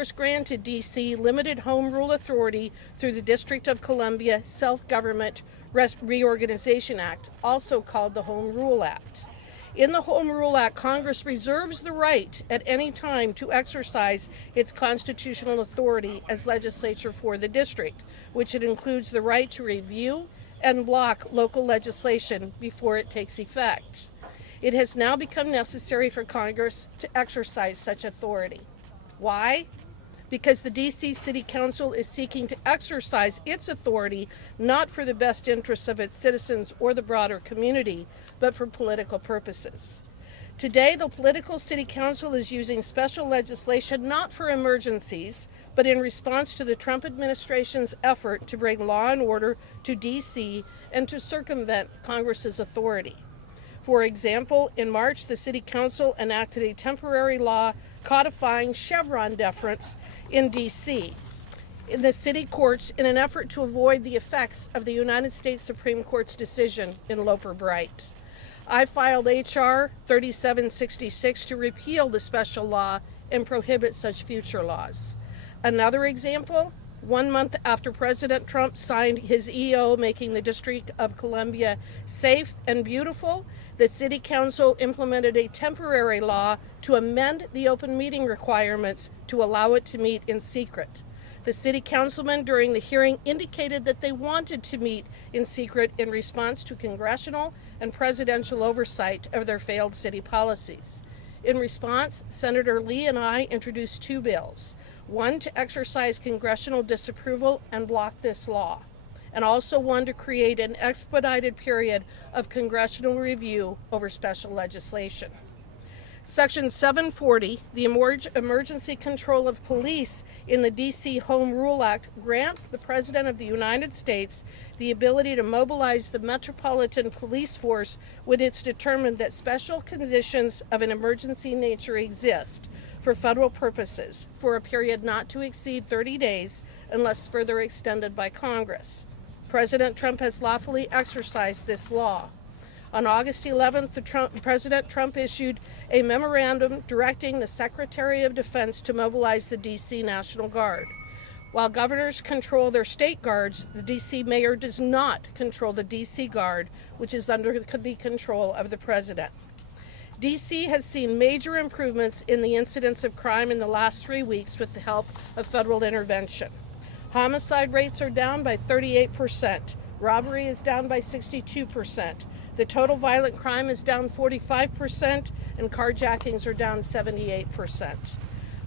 Congress granted D.C. limited home rule authority through the District of Columbia Self-Government Reorganization Act, also called the Home Rule Act. In the Home Rule Act, Congress reserves the right at any time to exercise its constitutional authority as legislature for the district, which it includes the right to review and block local legislation before it takes effect. It has now become necessary for Congress to exercise such authority. Why? Because the D.C. City Council is seeking to exercise its authority not for the best interests of its citizens or the broader community, but for political purposes. Today, the political City Council is using special legislation not for emergencies, but in response to the Trump administration's effort to bring law and order to D.C. and to circumvent Congress's authority. For example, in March, the City Council enacted a temporary law codifying Chevron deference in D.C. in the city courts in an effort to avoid the effects of the United States Supreme Court's decision in Loper-Bright. I filed H.R. 3766 to repeal the special law and prohibit such future laws. Another example, 1 month after President Trump signed his EO making the District of Columbia safe and beautiful, the City Council implemented a temporary law to amend the open meeting requirements to allow it to meet in secret. The City Councilmen during the hearing indicated that they wanted to meet in secret in response to congressional and presidential oversight of their failed city policies. In response, Senator Lee and I introduced 2 bills, one to exercise congressional disapproval and block this law, and also one to create an expedited period of congressional review over special legislation. Section 740, the Emergency Control of Police in the D.C. Home Rule Act, grants the President of the United States the ability to mobilize the Metropolitan Police Force when it's determined that special conditions of an emergency nature exist for federal purposes for a period not to exceed 30 days unless further extended by Congress. President Trump has lawfully exercised this law. On August 11th, President Trump issued a memorandum directing the Secretary of Defense to mobilize the D.C. National Guard. While governors control their state guards, the D.C. mayor does not control the D.C. Guard, which is under the control of the president. D.C. has seen major improvements in the incidence of crime in the last 3 weeks with the help of federal intervention. Homicide rates are down by 38%. Robbery is down by 62%. The total violent crime is down 45%, and carjackings are down 78%.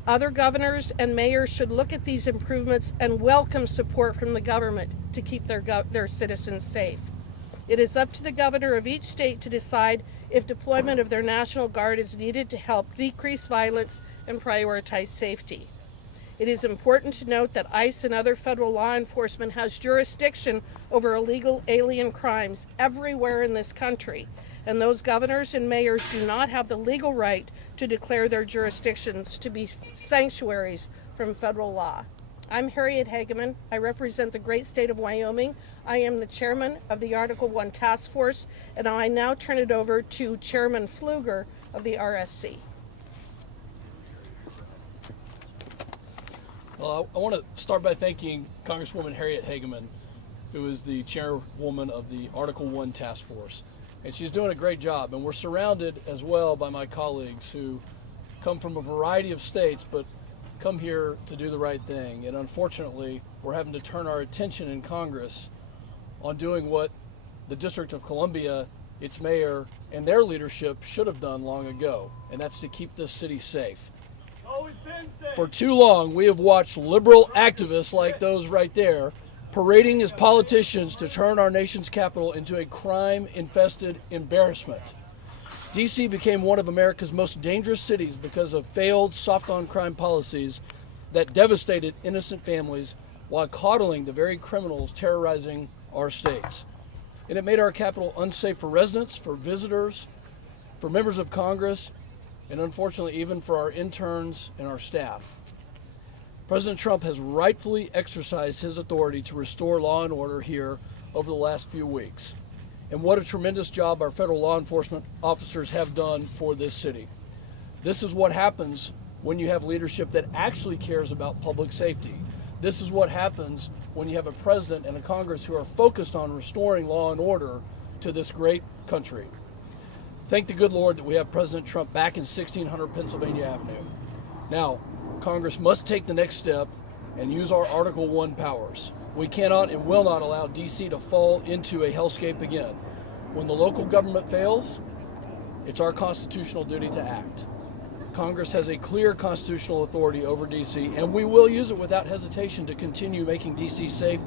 Other governors and mayors should look at these improvements and welcome support from the government to keep their citizens safe. It is up to the governor of each state to decide if deployment of their National Guard is needed to help decrease violence and prioritize safety. It is important to note that ICE and other federal law enforcement has jurisdiction over illegal alien crimes everywhere in this country, and those governors and mayors do not have the legal right to declare their jurisdictions to be sanctuaries from federal law. I'm Harriet Hageman. I represent the great state of Wyoming. I am the chairman of the Article 1 Task Force, and I now turn it over to Chairman Pfluger of the RSC. Well, I want to start by thanking Congresswoman Harriet Hageman, who is the chairwoman of the Article 1 Task Force. And she's doing a great job. And we're surrounded as well by my colleagues who come from a variety of states, but come here to do the right thing. And unfortunately, we're having to turn our attention in Congress on doing what the District of Columbia, its mayor, and their leadership should have done long ago, and that's to keep this city safe. For too long, we have watched liberal activists like those right there parading as politicians to turn our nation's capital into a crime-infested embarrassment. D.C. became one of America's most dangerous cities because of failed soft-on-crime policies that devastated innocent families while coddling the very criminals terrorizing our states. And it made our capital unsafe for residents, for visitors, for members of Congress, and unfortunately even for our interns and our staff. President Trump has rightfully exercised his authority to restore law and order here over the last few weeks. And what a tremendous job our federal law enforcement officers have done for this city. This is what happens when you have leadership that actually cares about public safety. This is what happens when you have a president and a Congress who are focused on restoring law and order to this great country. Thank the good Lord that we have President Trump back in 1600 Pennsylvania Avenue. Now, Congress must take the next step and use our Article 1 powers. We cannot and will not allow D.C. to fall into a hellscape again. When the local government fails, it's our constitutional duty to act. Congress has a clear constitutional authority over D.C., and we will use it without hesitation to continue making D.C. safe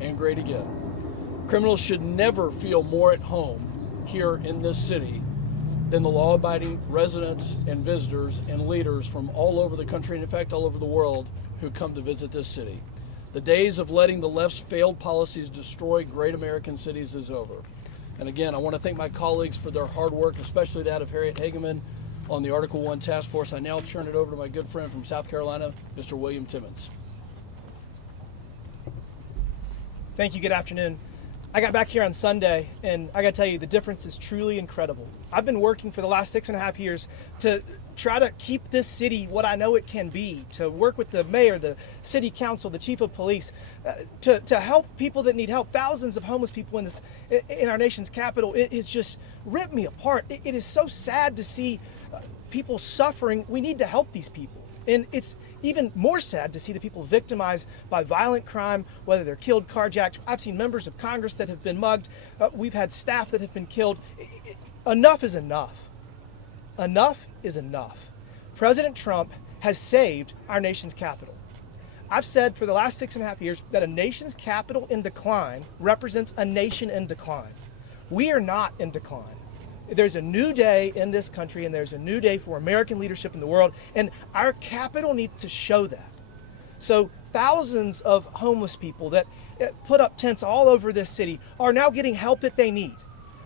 and great again. Criminals should never feel more at home here in this city than the law-abiding residents and visitors and leaders from all over the country, and in fact all over the world, who come to visit this city. The days of letting the left's failed policies destroy great American cities is over. And again, I want to thank my colleagues for their hard work, especially that of Harriet Hageman on the Article 1 task force. I now turn it over to my good friend from South Carolina, Mr. William Timmons. Thank you. Good afternoon. I got back here on Sunday, and I got to tell you, the difference is truly incredible. I've been working for the last 6.5 years to try to keep this city what I know it can be, to work with the mayor, the city council, the chief of police, to help people that need help. Thousands of homeless people in our nation's capital. It has just ripped me apart. It is so sad to see people suffering. We need to help these people. And it's even more sad to see the people victimized by violent crime, whether they're killed, carjacked. I've seen members of Congress that have been mugged. We've had staff that have been killed. Enough is enough. Enough is enough. President Trump has saved our nation's capital. I've said for the last 6.5 years that a nation's capital in decline represents a nation in decline. We are not in decline. There's a new day in this country, and there's a new day for American leadership in the world, and our capital needs to show that. So thousands of homeless people that put up tents all over this city are now getting help that they need.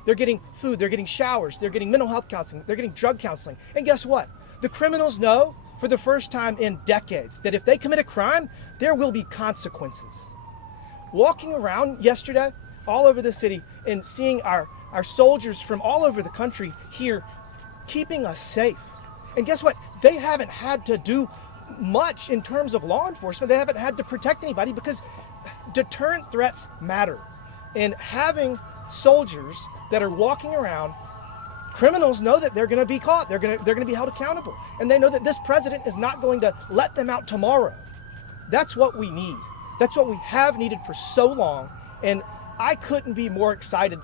They're getting food, they're getting showers, they're getting mental health counseling, they're getting drug counseling. And guess what? The criminals know for the first time in decades that if they commit a crime, there will be consequences. Walking around yesterday all over the city and seeing our soldiers from all over the country here keeping us safe. And guess what? They haven't had to do much in terms of law enforcement. They haven't had to protect anybody because deterrent threats matter. And having soldiers that are walking around, criminals know that they're going to be caught. They're going to be held accountable. And they know that this president is not going to let them out tomorrow. That's what we need. That's what we have needed for so long. And I couldn't be more excited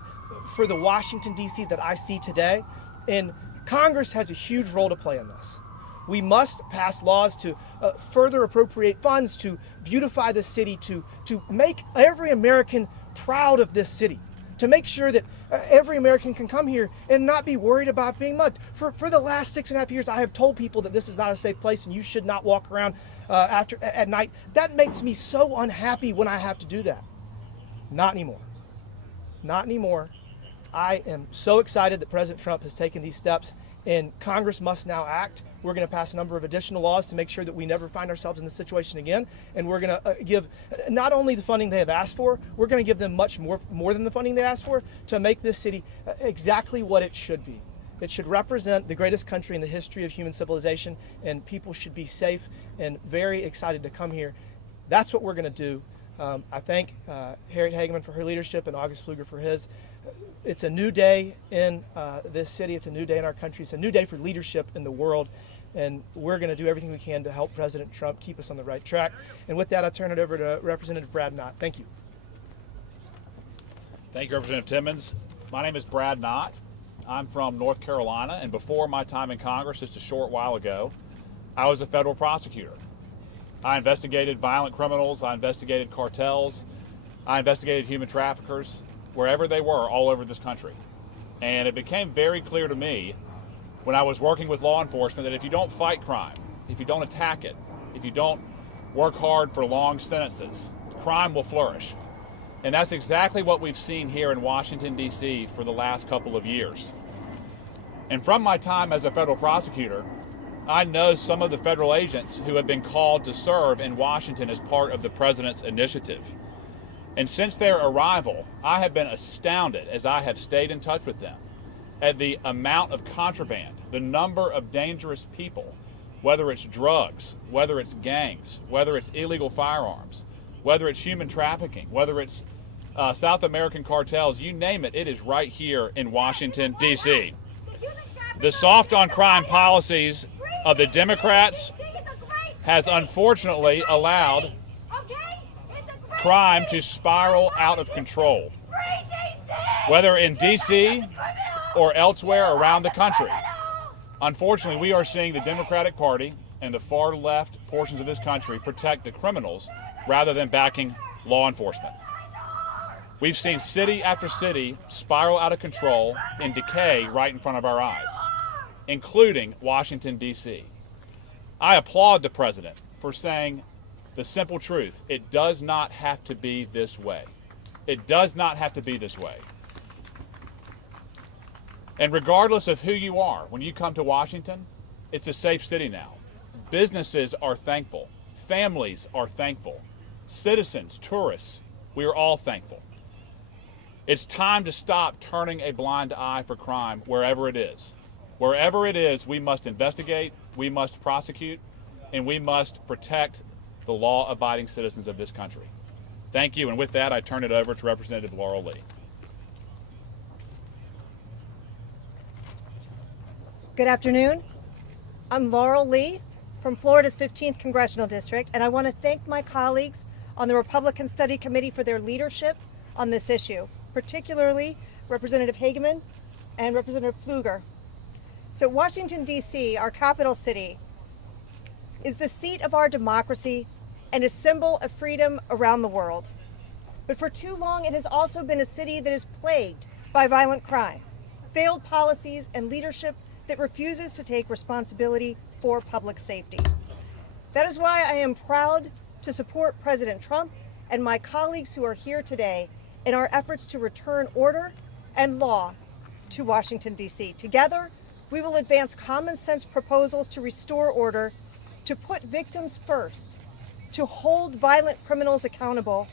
for the Washington, D.C. that I see today. And Congress has a huge role to play in this. We must pass laws to further appropriate funds, to beautify the city, to make every American proud of this city, to make sure that every American can come here and not be worried about being mugged. For the last 6.5 years, I have told people that this is not a safe place and you should not walk around at night. That makes me so unhappy when I have to do that. Not anymore. Not anymore. I am so excited that President Trump has taken these steps, and Congress must now act. We're going to pass a number of additional laws to make sure that we never find ourselves in this situation again. And we're going to give not only the funding they have asked for, we're going to give them much more than the funding they asked for to make this city exactly what it should be. It should represent the greatest country in the history of human civilization, and people should be safe and very excited to come here. That's what we're going to do. I thank Harriet Hageman for her leadership and August Pfluger for his. It's a new day in this city. It's a new day in our country. It's a new day for leadership in the world. And we're going to do everything we can to help President Trump keep us on the right track. And with that, I turn it over to Representative Brad Knott. Thank you. Thank you, Representative Timmons. My name is Brad Knott. I'm from North Carolina, and before my time in Congress just a short while ago, I was a federal prosecutor. I investigated violent criminals, I investigated cartels, I investigated human traffickers, wherever they were all over this country. And it became very clear to me when I was working with law enforcement that if you don't fight crime, if you don't attack it, if you don't work hard for long sentences, crime will flourish. And that's exactly what we've seen here in Washington, D.C. for the last couple of years. And from my time as a federal prosecutor, I know some of the federal agents who have been called to serve in Washington as part of the president's initiative. And since their arrival, I have been astounded as I have stayed in touch with them at the amount of contraband, the number of dangerous people whether it's drugs, whether it's gangs, whether it's illegal firearms, whether it's human trafficking, whether it's South American cartels, you name it, it is right here in Washington, D.C. The soft on crime policies of the Democrats has unfortunately allowed crime to spiral out of control, whether in D.C. or elsewhere around the country. Unfortunately, we are seeing the Democratic Party and the far left portions of this country protect the criminals rather than backing law enforcement. We've seen city after city spiral out of control and decay right in front of our eyes, including Washington, D.C. I applaud the president for saying the simple truth. It does not have to be this way. It does not have to be this way. And regardless of who you are, when you come to Washington, it's a safe city now. Businesses are thankful. Families are thankful. Citizens, tourists, we are all thankful. It's time to stop turning a blind eye for crime wherever it is. Wherever it is, we must investigate, we must prosecute, and we must protect the law-abiding citizens of this country. Thank you, and with that, I turn it over to Representative Laurel Lee. Good afternoon. I'm Laurel Lee from Florida's 15th Congressional District, and I want to thank my colleagues on the Republican Study Committee for their leadership on this issue, particularly Representative Hageman and Representative Pfluger. So Washington, D.C., our capital city, is the seat of our democracy and a symbol of freedom around the world. But for too long, it has also been a city that is plagued by violent crime, failed policies, and leadership that refuses to take responsibility for public safety. That is why I am proud to support President Trump and my colleagues who are here today in our efforts to return order and law to Washington, D.C. Together, we will advance common sense proposals to restore order, to put victims first, to hold violent criminals accountable,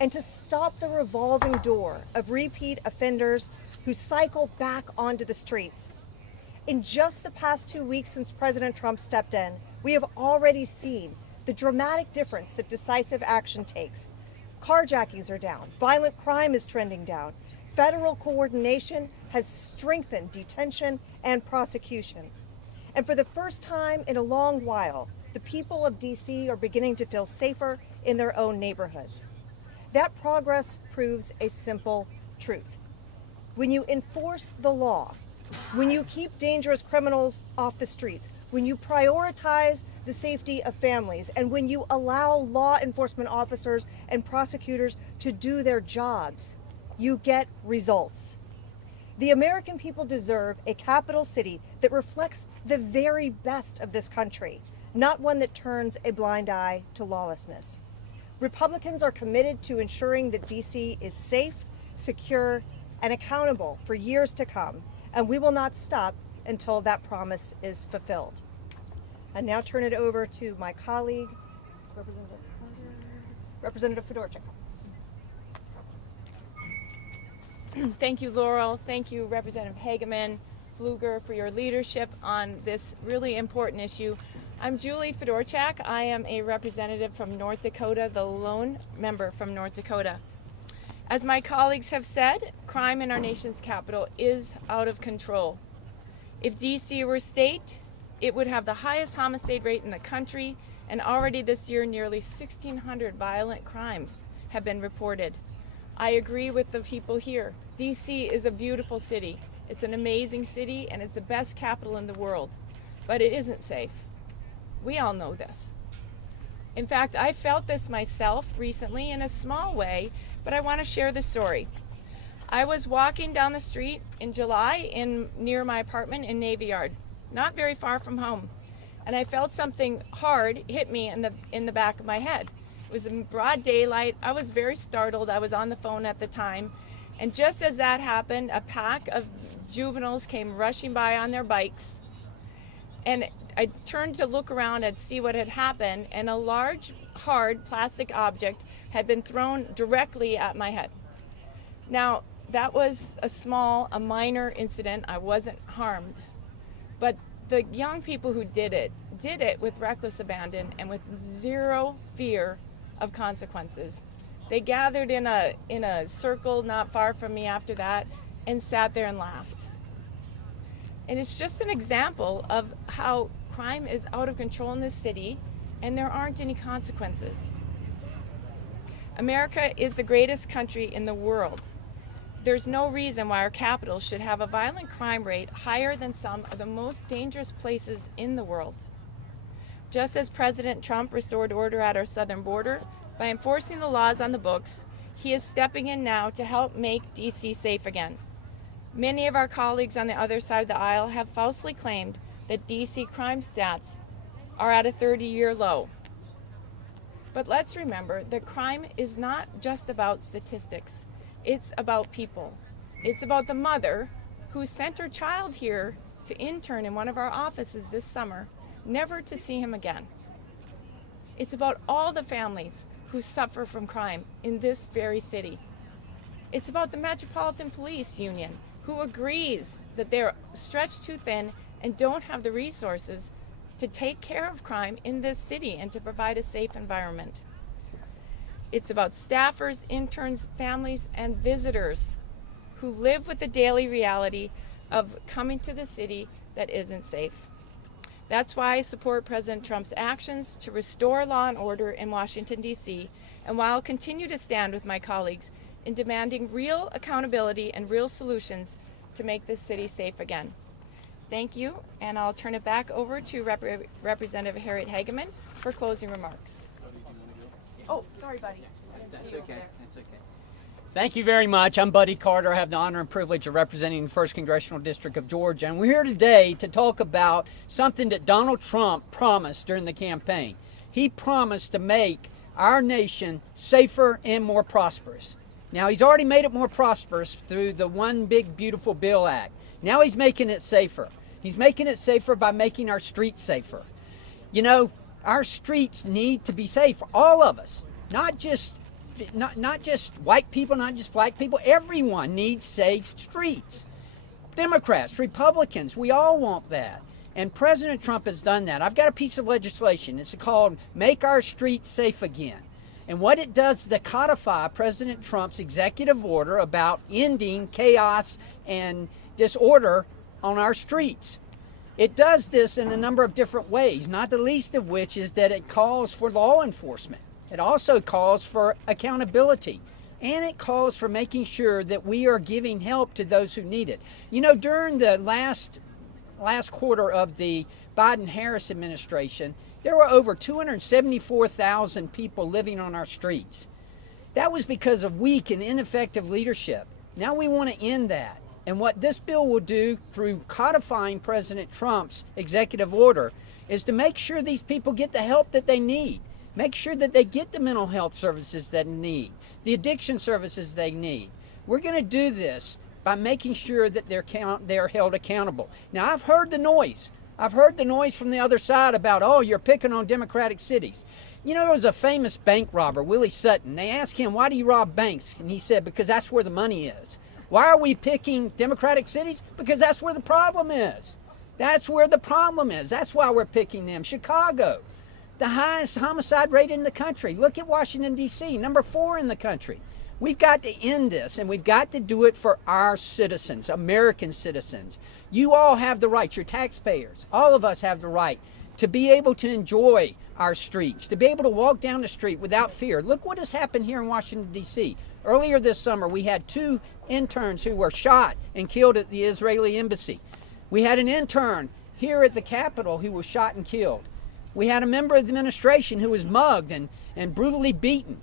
and to stop the revolving door of repeat offenders who cycle back onto the streets. In just the past 2 weeks since President Trump stepped in, we have already seen the dramatic difference that decisive action takes. Carjackings are down, violent crime is trending down, federal coordination has strengthened detention and prosecution. And for the first time in a long while, the people of DC are beginning to feel safer in their own neighborhoods. That progress proves a simple truth. When you enforce the law, when you keep dangerous criminals off the streets, when you prioritize the safety of families, and when you allow law enforcement officers and prosecutors to do their jobs, you get results. The American people deserve a capital city that reflects the very best of this country, not one that turns a blind eye to lawlessness. Republicans are committed to ensuring that DC is safe, secure, and accountable for years to come, and we will not stop until that promise is fulfilled. I now turn it over to my colleague, Representative Fedorchak. Thank you, Laurel. Thank you, Representative Hageman, Pfluger, for your leadership on this really important issue. I'm Julie Fedorchak. I am a representative from North Dakota, the lone member from North Dakota. As my colleagues have said, crime in our nation's capital is out of control. If DC were a state, it would have the highest homicide rate in the country, and already this year nearly 1,600 violent crimes have been reported. I agree with the people here. DC is a beautiful city. It's an amazing city, and it's the best capital in the world, but it isn't safe. We all know this. In fact, I felt this myself recently in a small way, but I want to share the story. I was walking down the street in July near my apartment in Navy Yard, not very far from home, and I felt something hard hit me in the back of my head. It was in broad daylight. I was very startled. I was on the phone at the time, and just as that happened, a pack of juveniles came rushing by on their bikes, and I turned to look around and see what had happened, and a large, hard plastic object had been thrown directly at my head. Now, that was a minor incident. I wasn't harmed. But the young people who did it with reckless abandon and with zero fear of consequences. They gathered in a circle not far from me after that and sat there and laughed. And it's just an example of how crime is out of control in this city and there aren't any consequences. America is the greatest country in the world. There's no reason why our capital should have a violent crime rate higher than some of the most dangerous places in the world. Just as President Trump restored order at our southern border by enforcing the laws on the books, he is stepping in now to help make D.C. safe again. Many of our colleagues on the other side of the aisle have falsely claimed that D.C. crime stats are at a 30-year low. But let's remember that crime is not just about statistics. It's about people. It's about the mother who sent her child here to intern in one of our offices this summer, never to see him again. It's about all the families who suffer from crime in this very city. It's about the Metropolitan Police Union, who agrees that they're stretched too thin and don't have the resources to take care of crime in this city and to provide a safe environment. It's about staffers, interns, families, and visitors who live with the daily reality of coming to the city that isn't safe. That's why I support President Trump's actions to restore law and order in Washington, D.C., and why I'll continue to stand with my colleagues in demanding real accountability and real solutions to make this city safe again. Thank you, and I'll turn it back over to Representative Harriet Hageman for closing remarks. Oh, sorry, Buddy. That's okay. Thank you very much. I'm Buddy Carter. I have the honor and privilege of representing the 1st Congressional District of Georgia, and we're here today to talk about something that Donald Trump promised during the campaign. He promised to make our nation safer and more prosperous. Now, he's already made it more prosperous through the One Big Beautiful Bill Act. Now he's making it safer. He's making it safer by making our streets safer. You know, our streets need to be safe, all of us, not just white people, not just black people. Everyone needs safe streets. Democrats, Republicans, we all want that. And President Trump has done that. I've got a piece of legislation. It's called Make Our Streets Safe Again. And what it does is to codify President Trump's executive order about ending chaos and disorder on our streets. It does this in a number of different ways, not the least of which is that it calls for law enforcement. It also calls for accountability, and it calls for making sure that we are giving help to those who need it. You know, during the last quarter of the Biden-Harris administration, there were over 274,000 people living on our streets. That was because of weak and ineffective leadership. Now we want to end that. And what this bill will do through codifying President Trump's executive order is to make sure these people get the help that they need. Make sure that they get the mental health services that they need, the addiction services they need. We're going to do this by making sure that they're held accountable. Now, I've heard the noise. I've heard the noise from the other side about, oh, you're picking on Democratic cities. You know, there was a famous bank robber, Willie Sutton. They asked him, why do you rob banks? And he said, because that's where the money is. Why are we picking Democratic cities? Because that's where the problem is. That's where the problem is. That's why we're picking them. Chicago, the highest homicide rate in the country. Look at Washington, D.C., number 4 in the country. We've got to end this, and we've got to do it for our citizens, American citizens. You all have the right, your taxpayers, all of us have the right to be able to enjoy our streets, to be able to walk down the street without fear. Look what has happened here in Washington, D.C. Earlier this summer, we had 2 interns who were shot and killed at the Israeli embassy. We had an intern here at the Capitol who was shot and killed. We had a member of the administration who was mugged and brutally beaten.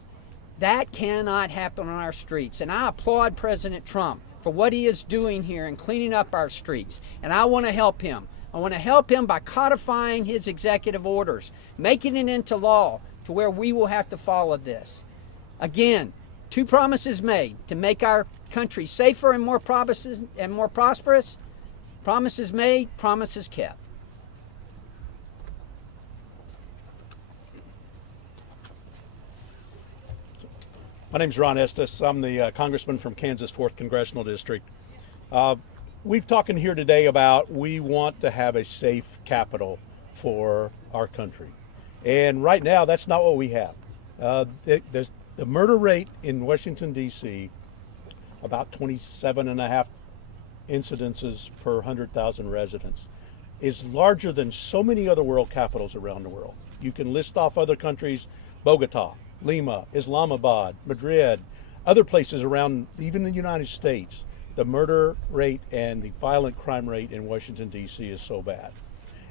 That cannot happen on our streets. And I applaud President Trump for what he is doing here and cleaning up our streets. And I want to help him. I want to help him by codifying his executive orders, making it into law to where we will have to follow this. Again, 2 promises made to make our country safer and more prosperous. Promises made, promises kept. My name's Ron Estes. I'm the congressman from Kansas 4th Congressional District. We've talking here today about we want to have a safe capital for our country. And right now, that's not what we have. The murder rate in Washington, D.C., about 27.5 incidences per 100,000 residents, is larger than so many other world capitals around the world. You can list off other countries: Bogota, Lima, Islamabad, Madrid, other places around, even the United States. The murder rate and the violent crime rate in Washington, D.C. is so bad.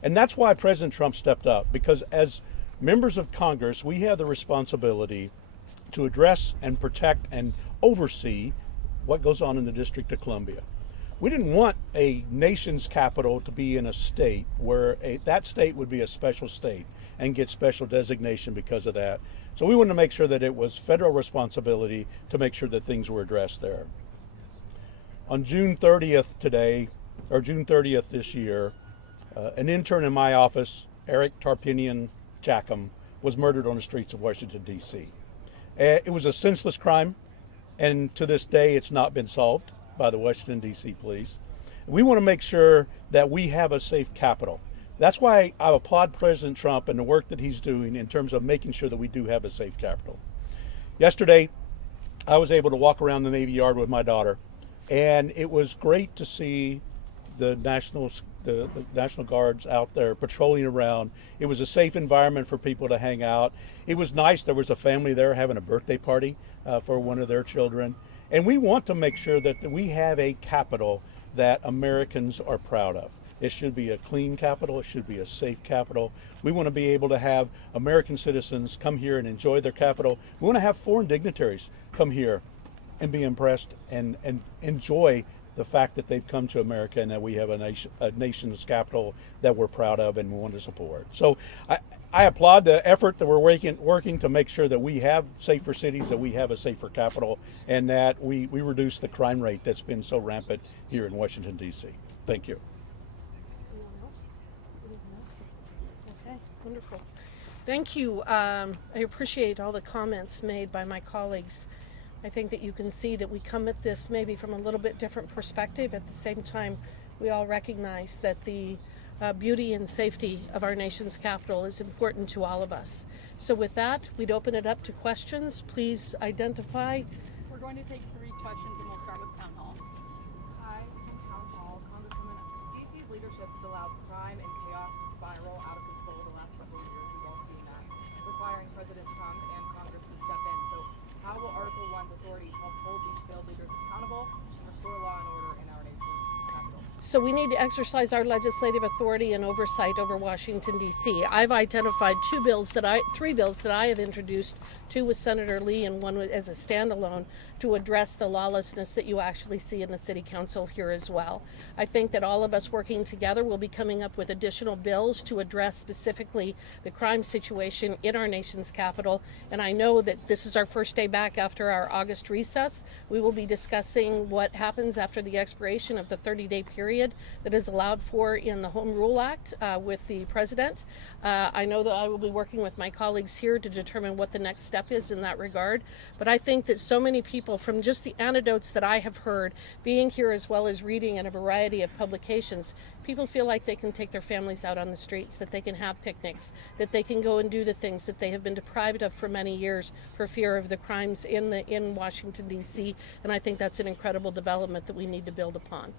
And that's why President Trump stepped up, because as members of Congress, we have the responsibility to address and protect and oversee what goes on in the District of Columbia. We didn't want a nation's capital to be in a state where that state would be a special state and get special designation because of that. So we wanted to make sure that it was federal responsibility to make sure that things were addressed there. On June 30th this year, an intern in my office, Eric Tarpinian Jackham, was murdered on the streets of Washington, D.C. It was a senseless crime, and to this day it's not been solved by the Washington, D.C. police. We want to make sure that we have a safe capital. That's why I applaud President Trump and the work that he's doing in terms of making sure that we do have a safe capital. Yesterday, I was able to walk around the Navy Yard with my daughter, and it was great to see the National Guards out there patrolling around. It was a safe environment for people to hang out. It was nice. There was a family there having a birthday party for one of their children. And we want to make sure that we have a capital that Americans are proud of. It should be a clean capital. It should be a safe capital. We want to be able to have American citizens come here and enjoy their capital. We want to have foreign dignitaries come here and be impressed and enjoy the fact that they've come to America and that we have a nation's capital that we're proud of and we want to support. So I applaud the effort that we're working to make sure that we have safer cities, that we have a safer capital, and that we reduce the crime rate that's been so rampant here in Washington, D.C. Thank you. Okay, wonderful. Thank you. I appreciate all the comments made by my colleagues. I think that you can see that we come at this maybe from a little bit different perspective. At the same time, we all recognize that the beauty and safety of our nation's capital is important to all of us. So with that, we'd open it up to questions. Please identify. We're going to take 3 questions and we'll start with Town Hall. Hi, from Town Hall. Congresswoman, DC's leadership has allowed crime and chaos to spiral out of control the last several years. We've all seen that, requiring President Trump and Congress to step in. So how will Article 1's authority help hold these failed leaders accountable and restore law and order in our nation's capital? So we need to exercise our legislative authority and oversight over Washington, D.C. I've identified 3 bills that I have introduced, 2 with Senator Lee and 1 as a standalone, to address the lawlessness that you actually see in the City Council here as well. I think that all of us working together will be coming up with additional bills to address specifically the crime situation in our nation's capital. And I know that this is our first day back after our August recess. We will be discussing what happens after the expiration of the 30-day period that is allowed for in the Home Rule Act with the President. I know that I will be working with my colleagues here to determine what the next step is in that regard. But I think that so many people, from just the anecdotes that I have heard, being here as well as reading in a variety of publications, people feel like they can take their families out on the streets, that they can have picnics, that they can go and do the things that they have been deprived of for many years for fear of the crimes in Washington, D.C. And I think that's an incredible development that we need to build upon.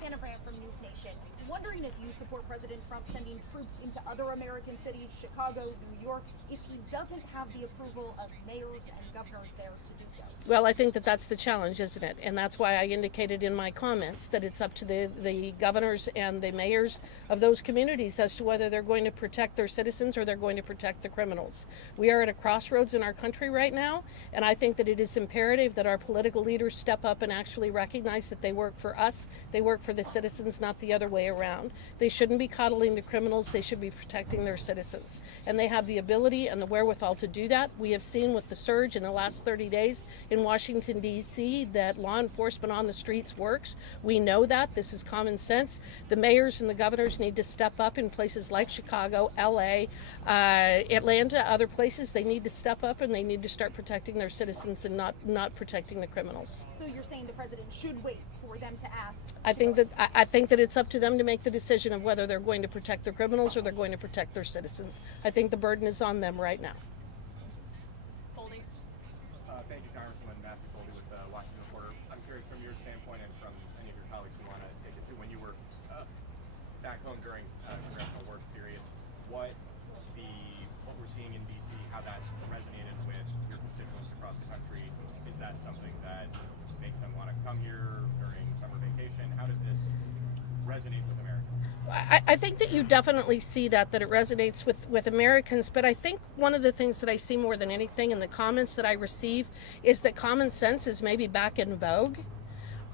Hannah Brandt from News Nation. Wondering if you support President Trump sending troops into other American cities, Chicago, New York, if he doesn't have the approval of mayors and governors there to do so. Well, I think that that's the challenge, isn't it? And that's why I indicated in my comments that it's up to the governors and the mayors of those communities as to whether they're going to protect their citizens or they're going to protect the criminals. We are at a crossroads in our country right now, and I think that it is imperative that our political leaders step up and actually recognize that they work for us, they work for the citizens, not the other way around. around. They shouldn't be coddling the criminals. They should be protecting their citizens. And they have the ability and the wherewithal to do that. We have seen with the surge in the last 30 days in Washington, D.C., that law enforcement on the streets works. We know that. This is common sense. The mayors and the governors need to step up in places like Chicago, L.A., Atlanta, other places. They need to step up and they need to start protecting their citizens and not protecting the criminals. So you're saying the president should wait for them to ask? I think that it's up to them to make the decision of whether they're going to protect the criminals or they're going to protect their citizens. I think the burden is on them right now. Thank you, Congresswoman Matthew Colby with the Washington Reporter. I'm curious from your standpoint and from any of your colleagues who want to take it to, when you were back home during congressional work period, what we're seeing in D.C., how that's resonated with your constituents across the country. Is that something that makes them want to come here during summer vacation? How did this resonate with Americans? I think that you definitely see that it resonates with Americans, but I think one of the things that I see more than anything in the comments that I receive is that common sense is maybe back in vogue.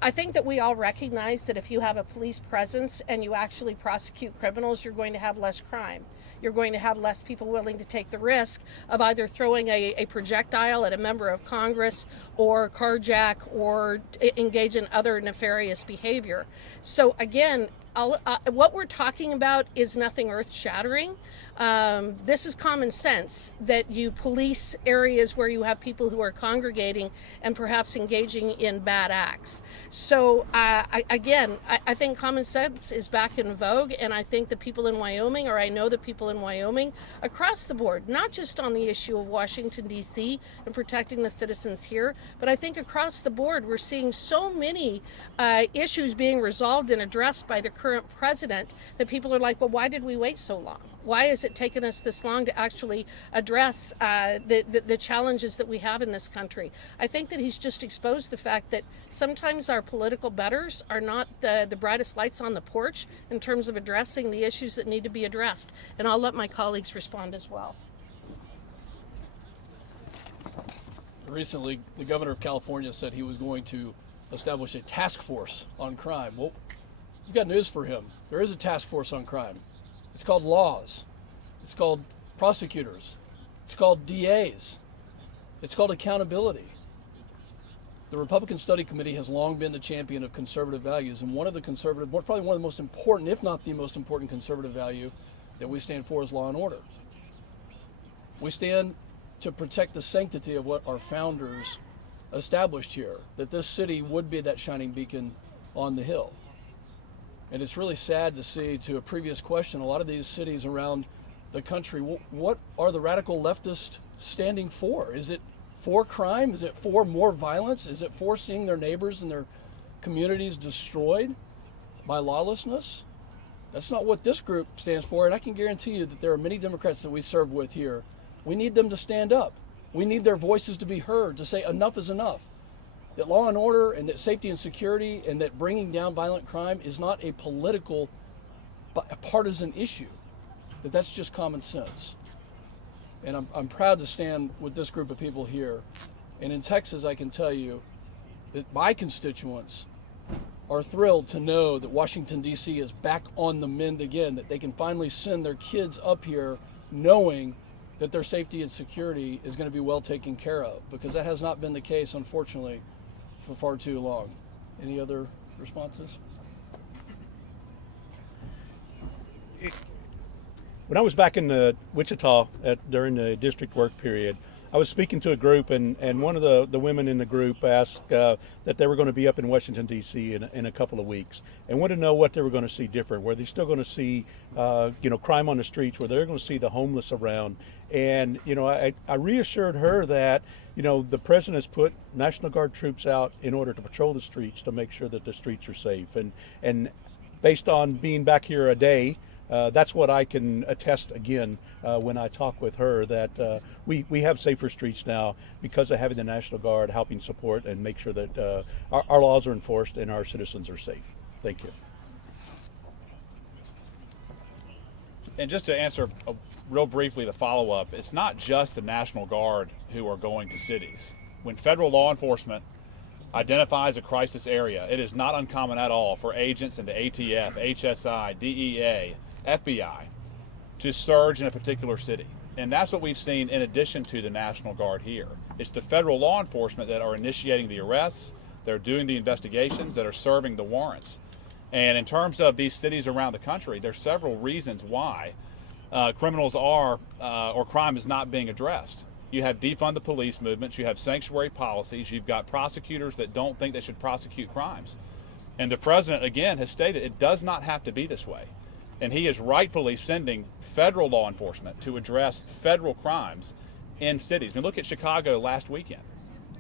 I think that we all recognize that if you have a police presence and you actually prosecute criminals, you're going to have less crime. You're going to have less people willing to take the risk of either throwing a projectile at a member of Congress or carjack or engage in other nefarious behavior. So again, what we're talking about is nothing earth-shattering. This is common sense, that you police areas where you have people who are congregating and perhaps engaging in bad acts. So I think common sense is back in vogue, and I think the people in Wyoming, or I know the people in Wyoming across the board, not just on the issue of Washington, D.C. and protecting the citizens here, but I think across the board we're seeing so many issues being resolved and addressed by the current president that people are like, well, why did we wait so long? Why has it taken us this long to actually address the challenges that we have in this country? I think that he's just exposed the fact that sometimes our political betters are not the brightest lights on the porch in terms of addressing the issues that need to be addressed. And I'll let my colleagues respond as well. Recently, the governor of California said he was going to establish a task force on crime. Well, we've got news for him. There is a task force on crime. It's called laws. It's called prosecutors. It's called DAs. It's called accountability. The Republican Study Committee has long been the champion of conservative values, and probably one of the most important, if not the most important conservative value that we stand for is law and order. We stand to protect the sanctity of what our founders established here, that this city would be that shining beacon on the hill. And it's really sad to see, to a previous question, a lot of these cities around the country, what are the radical leftists standing for? Is it for crime? Is it for more violence? Is it for seeing their neighbors and their communities destroyed by lawlessness? That's not what this group stands for, and I can guarantee you that there are many Democrats that we serve with here. We need them to stand up. We need their voices to be heard, to say enough is enough. That law and order and that safety and security and that bringing down violent crime is not a political, a partisan issue. That's just common sense. And I'm proud to stand with this group of people here. And in Texas, I can tell you that my constituents are thrilled to know that Washington, D.C. is back on the mend again, that they can finally send their kids up here knowing that their safety and security is going to be well taken care of, because that has not been the case, unfortunately, for far too long. Any other responses? When I was back in Wichita during the district work period, I was speaking to a group, and one of the women in the group asked that they were going to be up in Washington, D.C. in a couple of weeks, and wanted to know what they were going to see different. Were they still going to see, crime on the streets? Were they going to see the homeless around? And, I reassured her that, the president has put National Guard troops out in order to patrol the streets to make sure that the streets are safe. And based on being back here a day, that's what I can attest again when I talk with her, that we have safer streets now because of having the National Guard helping support and make sure that our laws are enforced and our citizens are safe. Thank you. And just to answer real briefly the follow-up, it's not just the National Guard who are going to cities. When federal law enforcement identifies a crisis area, it is not uncommon at all for agents in the ATF, HSI, DEA, FBI to surge in a particular city. And that's what we've seen in addition to the National Guard here. It's the federal law enforcement that are initiating the arrests, they're doing the investigations, that are serving the warrants. And in terms of these cities around the country, there's several reasons why criminals are, or crime is not being addressed. You have defund the police movements, you have sanctuary policies, you've got prosecutors that don't think they should prosecute crimes. And the president, again, has stated it does not have to be this way. And he is rightfully sending federal law enforcement to address federal crimes in cities. I mean, look at Chicago last weekend.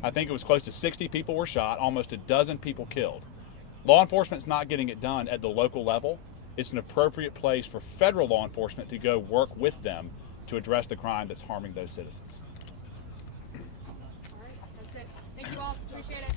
I think it was close to 60 people were shot, almost a dozen people killed. Law enforcement's not getting it done at the local level. It's an appropriate place for federal law enforcement to go work with them to address the crime that's harming those citizens. All right, that's it. Thank you all. Appreciate it.